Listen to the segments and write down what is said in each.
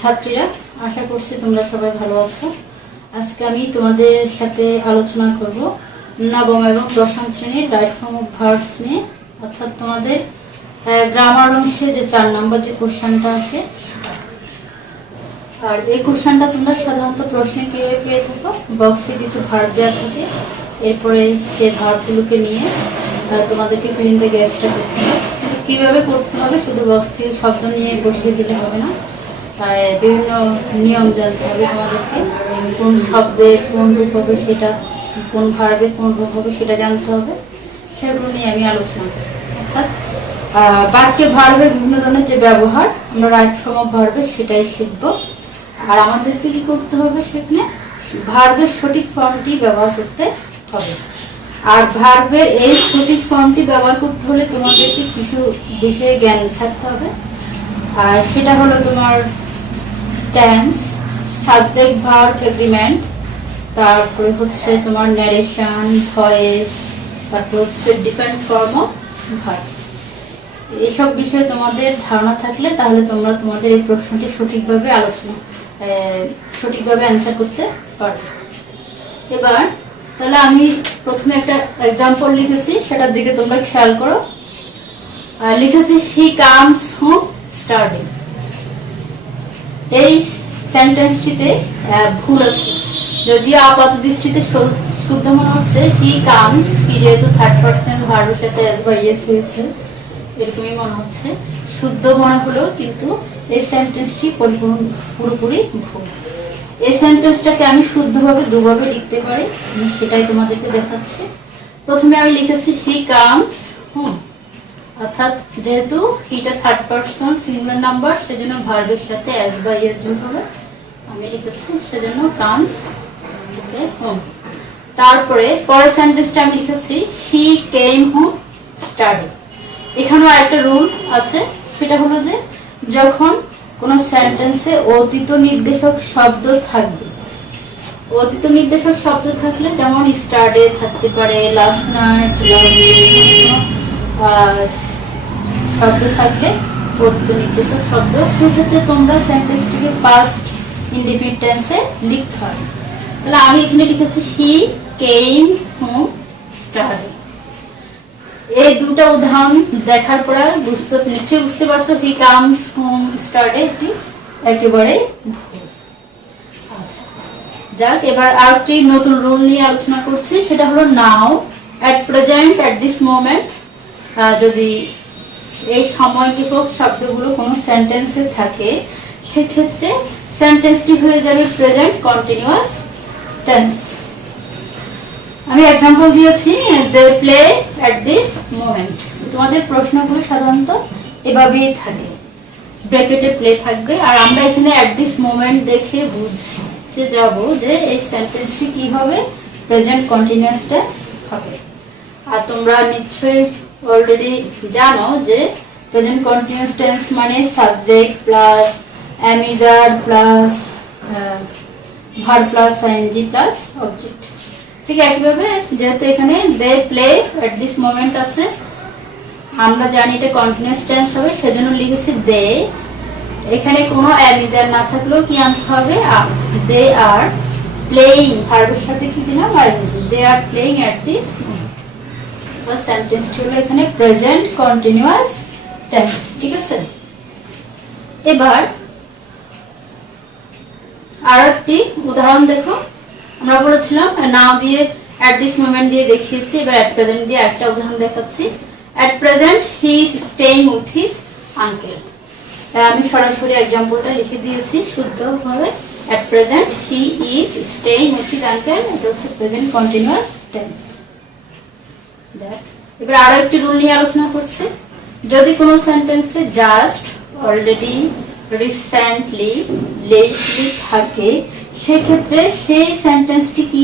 ছাত্রীরা, আশা করছি তোমরা সবাই ভালো আছো। আজকে আমি তোমাদের সাথে আলোচনা করব নবম এবং দশম শ্রেণীর রাইট ফর্ম অফ ভার্বস নিয়ে, অর্থাৎ তোমাদের গ্রামার অংশে যে 4 নম্বর যে কোশ্চেনটা আসে। আর এই কোশ্চেনটা তোমরা সাধারণত প্রশ্নে কিভাবে পেয়ে থাকো, বক্সে কিছু ভার্ব দেওয়া থাকে, এরপরে সেই ভার্বগুলোকে নিয়ে তোমাদেরকে ফিল ইন দ্য গ্যাপসটা করতে হবে। কিন্তু কীভাবে করতে হবে শুধু বক্স থেকে শব্দ নিয়ে বসিয়ে দিলে হবে না, বিভিন্ন নিয়ম জানতে হবে তোমাদেরকে। কোন শব্দের কোন রূপ হবে সেটা, কোন ভার্বের কোন রূপ হবে সেটা জানতে হবে। সেগুলো নিয়ে আমি আলোচনা করি। অর্থাৎ বাক্যে ভার্বের বিভিন্ন ধরনের যে ব্যবহার আমরা রাইট ফর্ম অফ ভার্বের সেটাই শিখব। আর আমাদেরকে কি করতে হবে, সেখানে ভার্বের সঠিক ফর্মটি ব্যবহার করতে হবে। আর ভার্বের এই সঠিক ফর্মটি ব্যবহার করতে হলে তোমাদেরকে কিছু বিষয়ে জ্ঞান থাকতে হবে। আর সেটা হলো তোমার টেন্স, সাবজেক্ট ভার্ব এগ্রিমেন্ট, তারপরে হচ্ছে তোমার ন্যারেশন, ভয়েস, তারপর হচ্ছে ডিফারেন্ট ফর্ম অফ ভার্বস। এইসব বিষয়ে তোমাদের ধারণা থাকলে তাহলে তোমরা তোমাদের এই প্রশ্নটি সঠিকভাবে অ্যান্সার করতে পারবে। এবার তাহলে আমি প্রথমে একটা এক্সাম্পল লিখেছি, সেটার দিকে তোমরা খেয়াল করো। লিখেছি হি কামস হোম স্টার্টিং। এই সেন্টেন্সটিতে ভুল আছে, যদিও আপাত দৃষ্টিতে শুদ্ধ মনে হচ্ছে। হি কামস, হি যেহেতু থার্ড পারসন ভার্বের সাথে এস বা ইয়েস হয়েছে, এরকমই মনে হচ্ছে, শুদ্ধ মনে হলো, কিন্তু এই সেন্টেন্সটি পুরোপুরি ভুল। এই সেন্টেন্সটাকে আমি শুদ্ধভাবে দুভাবে লিখতে পারি, আমি সেটাই তোমাদেরকে দেখাচ্ছি। প্রথমে আমি লিখেছি হি কামস হোম, অর্থাৎ যেহেতু হিটা থার্ড পারসন সিঙ্গুলার নাম্বার, সেজন্য ভার্বের সাথে এস বা ইয়েস যোগ হবে। আমি লিখেছি সেজন্য কামস হোম। তারপরে পরের সেন্টেন্সটা আমি লিখেছি হি কেম হোম স্টাডি। এখানেও একটা রুল আছে, সেটা হলো যে যখন কোনো সেন্টেন্সে অতীত নির্দেশক শব্দ থাকবে, অতীত নির্দেশক শব্দ থাকলে যেমন স্টাডি থাকতে পারে, লাস্ট নাইট, শব্দ থাকলে অতীত নির্দেশক শব্দ, সেক্ষেত্রে তোমরা সেন্টেন্সটিকে পাস্ট ইনডিফিনিট টেন্সে লিখতে হবে। তাহলে আমি এখানে লিখেছি হি কেম হোম স্টাডি। এই দুটো উদাহরণ দেখার পরে নিশ্চয়ই বুঝতে পারছো হি কামস হোম স্টাডি এটি একেবারে ভুল। আচ্ছা, যাক, এবার আর একটি নতুন রুল নিয়ে আলোচনা করছি, সেটা হলো now, at present, at this moment. যদি এই সময়টিপক শব্দগুলো কোনো সেন্টেন্সে থাকে, সেক্ষেত্রে সেন্টেন্সটি হয়ে যাবে প্রেজেন্ট কন্টিনিউয়াস টেন্স। আমি এক্সাম্পল দিয়েছি, they play at this moment. তোমাদের প্রশ্নগুলো সাধারণত এভাবেই থাকে, ব্র্যাকেটে প্লে থাকবে, আর আমরা এখানে অ্যাট দিস মোমেন্ট দেখে বুঝতে যাব যে এই সেন্টেন্সটি কি হবে, প্রেজেন্ট কন্টিনিউয়াস টেন্স হবে। আর তোমরা নিশ্চয়ই অলরেডি জানো যে প্রেজেন্ট কন্টিনিউয়াস টেন্স মানে subject plus am is are plus verb plus ING plus object. ঠিক একইভাবে যেহেতু এখানে they play at this moment আছে, আমরা জানি এটা কন্টিনিউয়াস টেন্স হবে, সেজন্য লিখেছি দে। এখানে কোনো অ্যামিজার না থাকলেও কি আনতে হবে, দে আর প্লেইং, ভার্বের সাথে কি দিলাম, ING, they are playing at this moment. সেন্টেন্সটি হলো এখানে প্রেজেন্ট কন্টিনিউয়াস টেন্স। ঠিক আছে, এবার আর একটি উদাহরণ দেখো। আমরা বলেছিলাম নাও দিয়ে অ্যাট দিস মোমেন্ট দিয়ে দেখিয়েছি, এবার অ্যাট প্রেজেন্ট দিয়ে একটা উদাহরণ দেখাচ্ছি। At present he is staying with his uncle. আমি সরাসরি এক্সাম্পলটা লিখে দিয়েছি শুদ্ধভাবে, at present he is staying with his uncle, এটা হচ্ছে প্রেজেন্ট কন্টিনিউয়াস টেন্স। এবার আরো একটি রুল নিয়ে আলোচনা করছি। যদি কোনো সেন্টেন্সে জাস্ট, অলরেডি, রিসেন্টলি, লেটলি থাকে, সেক্ষেত্রে সেই সেন্টেন্সটি কি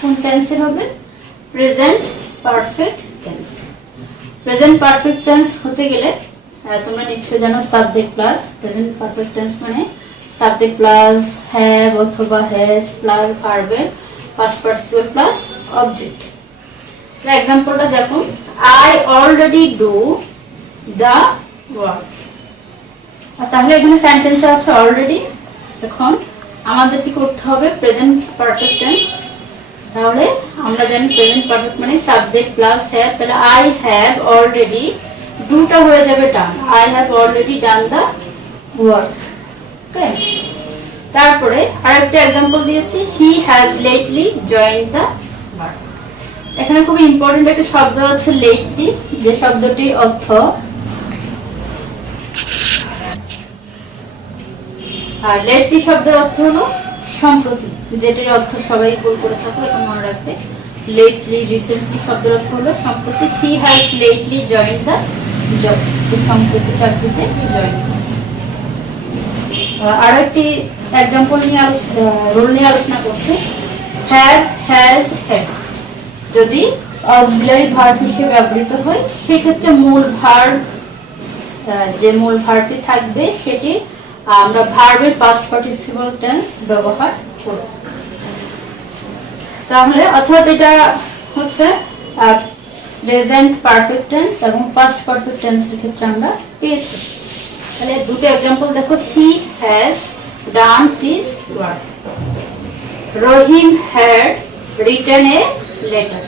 কোন টেন্সের হবে, present perfect tense. Present perfect tense হতে গেলে তোমরা নিশ্চয়ই জানো subject plus, present perfect tense মানে সাবজেক্ট প্লাস হ্যাভ অথবা হ্যাজ প্লাস ভার্বের পাস্ট পার্টিসিপল প্লাস অবজেক্ট। এক্সাম্পলটা দেখো, I already do the work. আর তাহলে এখানে সেন্টেন্স আছে অলরেডি। এখন আমাদের কি করতে হবে, প্রেজেন্ট পারফেক্ট টেন্স। তাহলে আমরা জানি প্রেজেন্ট পারফেক্ট মানে সাবজেক্ট প্লাস হ্যাভ, তাহলে আই হ্যাভ অলরেডি, ডুটা হয়ে যাবে done, I have already done the work. Okay, তারপরে আরেকটা एग्जांपल দিয়েছি, he has lately joined the work. এখানে খুব ইম্পর্টেন্ট একটা শব্দ আছে লেটলি, যে শব্দটির অর্থ আর লেটলি শব্দের অর্থ হলো সম্প্রতি, যেটির অর্থ সবাই ভুল করে থাকো, এটা মনে রাখবে। লেটলি রিসেন্টলি শব্দের অর্থ হলো সম্প্রতি। হি has lately joined the job, সম্প্রতি চাকরিতে জয়েন করেছে। আরেকটি एग्जांपल নিয়ে রুল নিয়ে আলোচনা করছি, হ্যাভ হ্যাজ হ্যাড। যদি অক্সিলারি ভার্ব হিসেবে ব্যবহৃত হয় সেক্ষেত্রে মূল ভার্ব, যে মূল ভার্বটি থাকবে সেটি আমরা ভার্বের পাস্ট পার্টিসিপল টেন্স ব্যবহার করব। তাহলে অর্থাৎ এটা হচ্ছে প্রেজেন্ট পারফেক্ট টেন্স এবং পাস্ট পারফেক্ট টেন্সের ক্ষেত্রে আমরা পেয়ে থাকি। তাহলে দুটো एग्जांपल দেখো, he has done his work, Rahim had written a letter.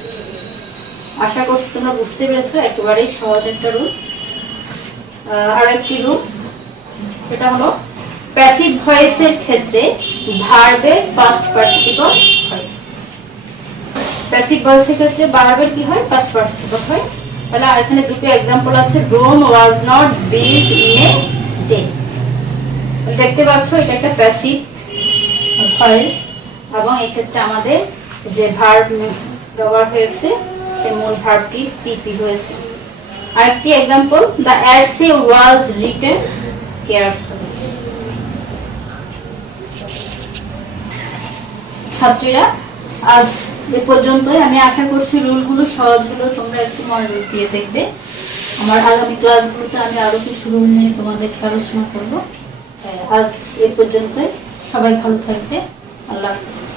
আশা করছি তোমরা বুঝতে পেরেছো, একেবারেই সহজ একটা রুল। আর একটি রুল, সেটা হলো প্যাসিভ ভয়েসের ক্ষেত্রে ভার্বের পাস্ট পার্টিসিপল হয়। প্যাসিভ ভয়েসের ক্ষেত্রে ভার্বের কি হয়, পাস্ট পার্টিসিপল হয়। তাহলে এখানে দুটো एग्जांपल আছে, Rome was not built in a day. দেখতে পাচ্ছো এটা একটা প্যাসিভ ভয়েস এবং এই ক্ষেত্রে আমাদের যে ভার্ব ব্যবহার হয়েছে সেই মূল ভার্বটি পিপি হয়েছে। আরেকটি example, the essay was written carefully. ছাত্রীরা আজ এ পর্যন্তই। আমি আশা করছি রুলগুলো সহজ হলো, তোমরা একটু মনোযোগ দিয়ে দেখবে। আমার আগামী ক্লাসগুলোতে আমি আরো কিছু রুল নিয়ে তোমাদেরকে আলোচনা করব। আজ এ পর্যন্তই, সবাই ভালো থাকবে, আল্লাহ হাফেজ।